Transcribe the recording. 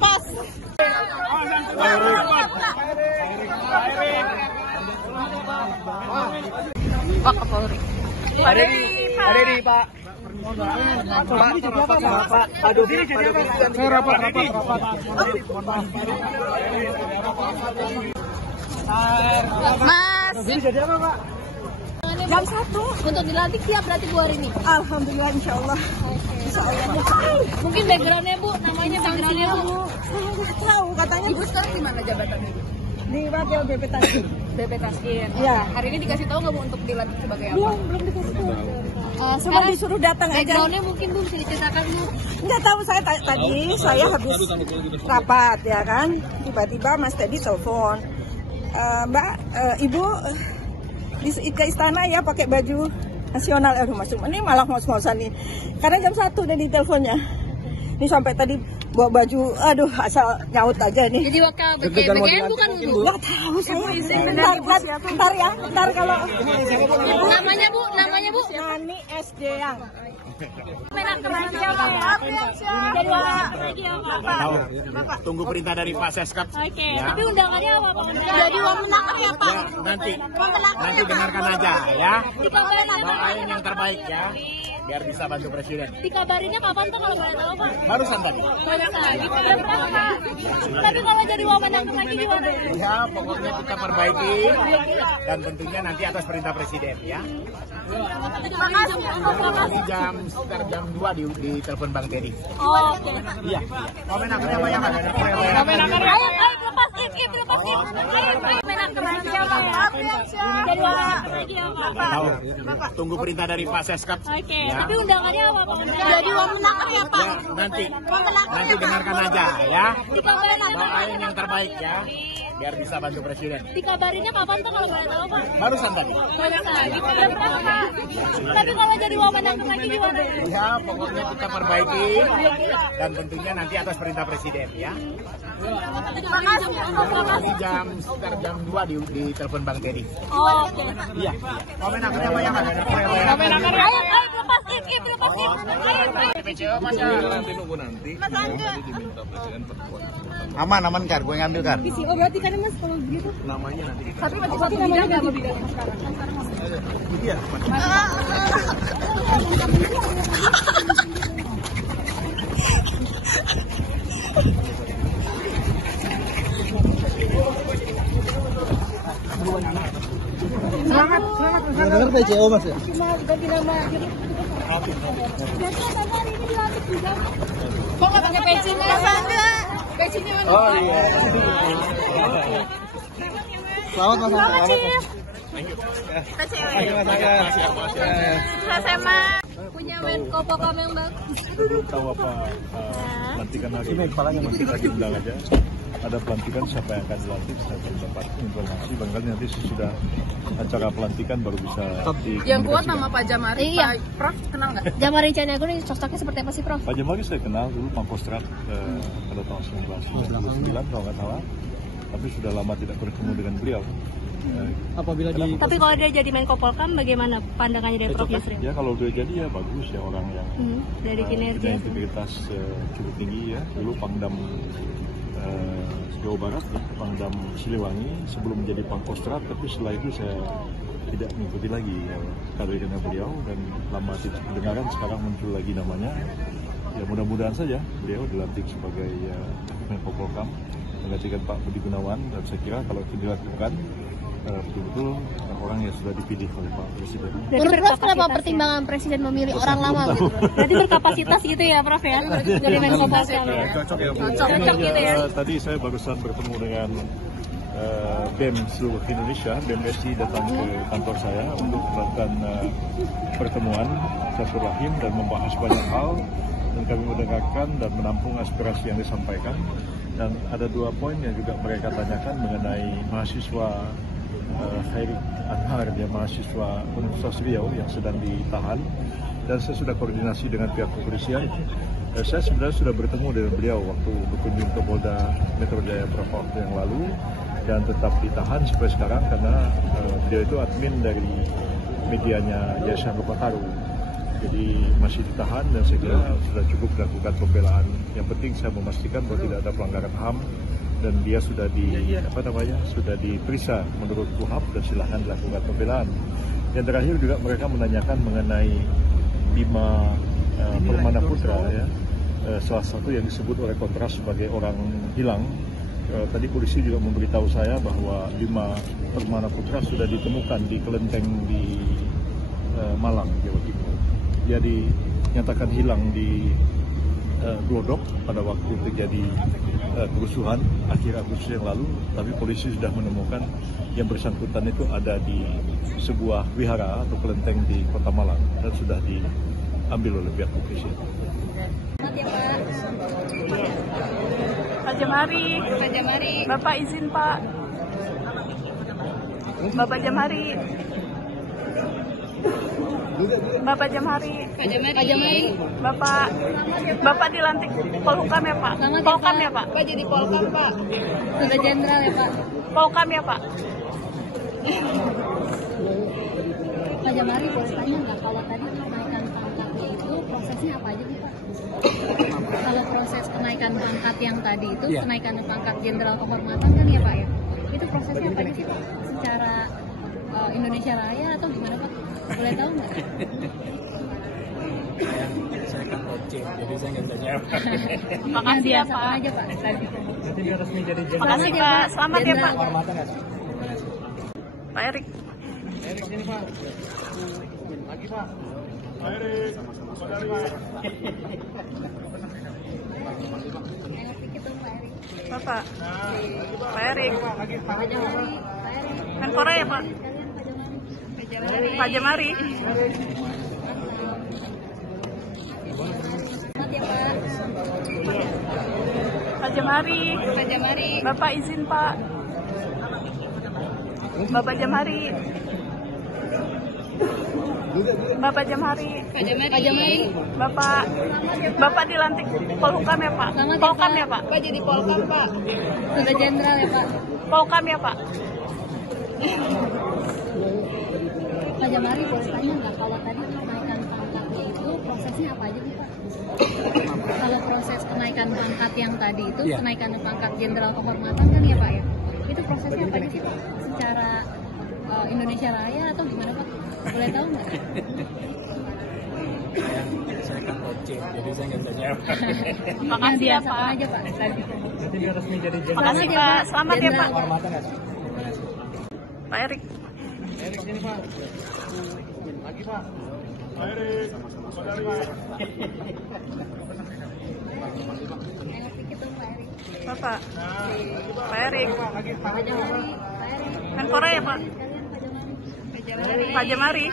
Pas. Pak Kapolri. Ada di Pak. Pak. Aduh, saya rapat. Mas. Jadi apa, Pak? Jam 1 untuk dilantik siap berarti Bu hari ini. Alhamdulillah, insya Allah. Mungkin backgroundnya Bu, namanya backgroundnya Bu. Saya nggak tahu, katanya Ibu sekarang di mana jabatannya Bu? di Wakil BP Tasir. BP Tasir. Iya. Hari ini dikasih tahu nggak Bu untuk dilantik sebagai apa? Belum dikasih tahu. Cuma Sekarang disuruh datang aja. backgroundnya mungkin Bu bisa diceritakan Bu. Nggak tahu, saya tadi saya habis rapat ya kan. Tiba-tiba Mas Teddy telepon. Mbak, Ibu ke istana ya pakai baju nasional. Aduh Mas, ini malah ngos-ngosan nih. Karena jam 1 udah di teleponnya. Ini sampai tadi bawa baju, aduh asal nyaut aja nih. Jadi wakil BKN bukan Bu? Nggak tahu saya. Ntar kalau Namanya Bu? Nani SD yang. Menak kemana siapa ya? Dari lagi ya Pak. Tunggu perintah dari Pak Seskap. Oke, Ya. tapi undangannya apa Pak? Jadi wamenaker ya Pak? Nanti dengarkan aja ya. Doain yang terbaik ya, biar bisa bantu presiden. Dikabarinnya kapan tuh kalau boleh tahu Pak? Barusan tadi. Banyak lagi Pak. Tapi kalau jadi wamenaker lagi gimana? Ya, pokoknya kita perbaiki dan tentunya nanti atas perintah presiden ya. Nanti sekitar jam 2 di telepon Bang Teddy. Oh, oke. Iya. Wamenakernya banyak ada. Wamenaker ayo lepas it. Wamenaker siapa ya? Dari lagi ya Pak. Tahu. Tunggu perintah dari Pak Seskap. Oke, Ya. tapi undangannya apa Pak? Jadi wamenaker ya Pak? Ya, nanti dengarkan aja ya. Dikabarin Doain yang terbaik ya, biar bisa bantu presiden. Dikabarinnya kapan tuh kalau boleh tahu Pak? Barusan tadi. Banyak lagi Pak. Tapi kalau jadi wamenaker lagi gimana? Ya, pokoknya kita perbaiki dan tentunya nanti atas perintah presiden ya. Nanti sekitar jam 2 di telepon Bang Teddy. Oh, oke. Iya. Wamenakernya banyak ada. Wamenaker ayo lepas it. PCO Mas ya. Nanti nunggu nanti. Nanti diminta presiden pertemuan. Aman Kar, gue ngambil Kar. Oh berarti kan Mas kalau begitu. Namanya nanti kita. Tapi namanya nggak mau bidang sekarang. Iya. Semangat. Dengar PCO Mas ya? Cuma ganti nama aja. Biasanya sama hari ini dilantik juga. Kok nggak pakai peci Mas? Pecinya mana? Oh iya. Selamat Mas. Selamat Cip. Sama punya Menko Polkam yang bagus. Kita belum tahu apa pelantikan hari ini. Masih lagi bilang aja. Ada pelantikan siapa yang akan dilantik, saya belum dapat informasi. Barangkali nanti sesudah acara pelantikan baru bisa Yang kuat nama Pak Jamari. Iya. Prof kenal nggak? Jamari Caniago ini sosoknya seperti apa sih Prof? Pak Jamari saya kenal dulu Pangkostrat pada tahun 1999 kalau nggak salah. Tapi sudah lama tidak bertemu dengan beliau. Tapi kalau dia jadi Menko Polkam, bagaimana pandangannya dari Prof Yusril? Ya kalau dia jadi ya bagus ya, orang yang Dari kinerja. punya integritas cukup tinggi ya. Dulu Pangdam Jawa Barat ya, Pangdam Siliwangi sebelum menjadi Pangkostrat, tapi setelah itu saya tidak mengikuti lagi ya, karirnya beliau dan lama tidak mendengarkan, sekarang muncul lagi namanya. Ya mudah-mudahan saja beliau dilantik sebagai Menko Polkam menggantikan Pak Budi Gunawan, dan saya kira kalau itu dilakukan betul-betul orang yang sudah dipilih oleh Pak Presiden. Menurut Prof kenapa pertimbangan Presiden memilih orang lama gitu? Berarti berkapasitas gitu ya Prof ya? Jadi Menko Polkam ya? Cocok ya Bu. Cocok gitu ya? Tadi saya barusan bertemu dengan BEM seluruh Indonesia, BEM SI datang ke kantor saya untuk melakukan pertemuan silaturahim dan membahas banyak hal, dan kami mendengarkan dan menampung aspirasi yang disampaikan. Dan ada 2 poin yang juga mereka tanyakan mengenai mahasiswa Khairik Anhar, dia mahasiswa Universitas Riau yang sedang ditahan, dan saya sudah koordinasi dengan pihak kepolisian. Saya sebenarnya sudah bertemu dengan beliau waktu berkunjung ke Polda Metro Jaya beberapa waktu yang lalu, dan tetap ditahan sampai sekarang karena beliau itu admin dari medianya Yayasan Lopataru. Jadi masih ditahan, dan saya kira sudah cukup melakukan pembelaan. Yang penting saya memastikan bahwa tidak ada pelanggaran HAM, dan dia sudah sudah diperiksa menurut KUHAP, dan silahkan dilakukan pembelaan. Yang terakhir juga mereka menanyakan mengenai Bima Permana Putra, ya, salah satu yang disebut oleh Kontras sebagai orang hilang. Tadi polisi juga memberitahu saya bahwa Bima Permana Putra sudah ditemukan di kelenteng di Malang, Jawa Timur. Dia dinyatakan hilang di Glodok pada waktu terjadi kerusuhan akhir Agustus yang lalu, tapi polisi sudah menemukan yang bersangkutan itu ada di sebuah wihara atau kelenteng di Kota Malang, dan sudah diambil oleh pihak kepolisian. Pak Jamari, Bapak izin Pak. Bapak Jamari. Bapak Jamari. Bapak dilantik Polhukam ya Pak? Polhukam ya Pak? Pak jadi Polhukam Pak. Sudah jenderal ya Pak. Polhukam ya Pak? Pak Jamari boleh tanya nggak, kalau tadi kenaikan pangkatnya itu prosesnya apa aja nih Pak? Kalau proses kenaikan pangkat yang tadi itu kenaikan pangkat jenderal kehormatan kan ya Pak ya? Itu prosesnya apa aja sih Pak? Secara Indonesia Raya atau gimana Pak? Boleh tahu nggak? Saya kan OC, jadi saya nggak bisa jawab. Makasih ya Pak. Aja Pak. Nanti dia resmi jadi Makasih Pak. Selamat ya Pak. kehormatan nggak sih? Pak Erik. Erik sini Pak. Lagi Pak. Erik, Bapak. Pak Erik. Pak Jamari. Menpora ya Pak? Pak Jamari. Pak Jamari. Bapak izin Pak. Bapak Jamari. Bapak Jamari. Bapak dilantik Polhukam ya Pak? Polhukam ya Pak? Pak jadi Polhukam Pak. Sudah jenderal ya Pak. Polhukam ya Pak? Pak Jamari boleh tanya nggak, kalau tadi kenaikan pangkatnya itu prosesnya apa aja nih Pak? Kalau proses kenaikan pangkat yang tadi itu kenaikan pangkat jenderal kehormatan kan ya Pak ya? Itu prosesnya apa aja sih Pak? Secara Indonesia Raya atau gimana Pak? Boleh tahu nggak? Saya kan OC, jadi saya nggak bisa jawab. Makasih ya Pak. Aja Pak. Nanti dia resmi jadi Makasih Pak. Selamat ya Pak. kehormatan nggak sih? Pak Erik. Erik sini Pak. Lagi Pak. Erik, Bapak. Pak Erik. Pak Jamari. Menpora ya Pak? Pak Jamari.